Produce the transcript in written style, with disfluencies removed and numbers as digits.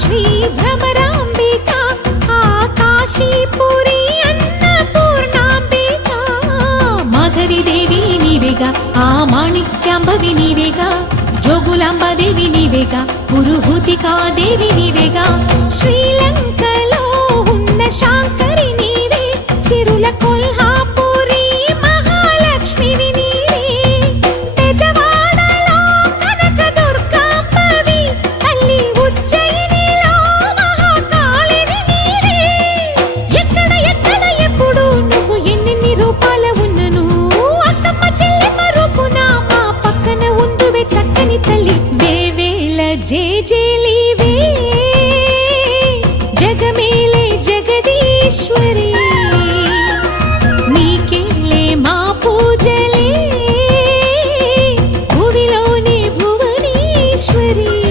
శ్రీ భ్రమరాంబిక ఆకాశీపురి అన్నపూర్ణాంబిక మాధవిదేవి నీవేగా ఆ మాణిక్యాంబవి నీవేగా జోగులాంబాదేవి నీవేగా పురుహూతికాదేవి నీవేగా శ్రీలంకలో ఉన్న శాంకరి నీవే సిరుల కొల్హాపురి మహాలక్ష్మివి నీవే బెజవాడలో కనక దుర్గాంబవి తల్లి ఉజ్జయినిలో మహాకాళివి నీవే ఎక్కడ ఎక్కడ ఎప్పుడు నువ్వు ఎన్నెన్ని రూపాల ఉన్నను అక్కమ్మ చెల్లెమ్మ రూపున మా పక్కన ఉందువే చక్కని తల్లి వేవేల జేజేలి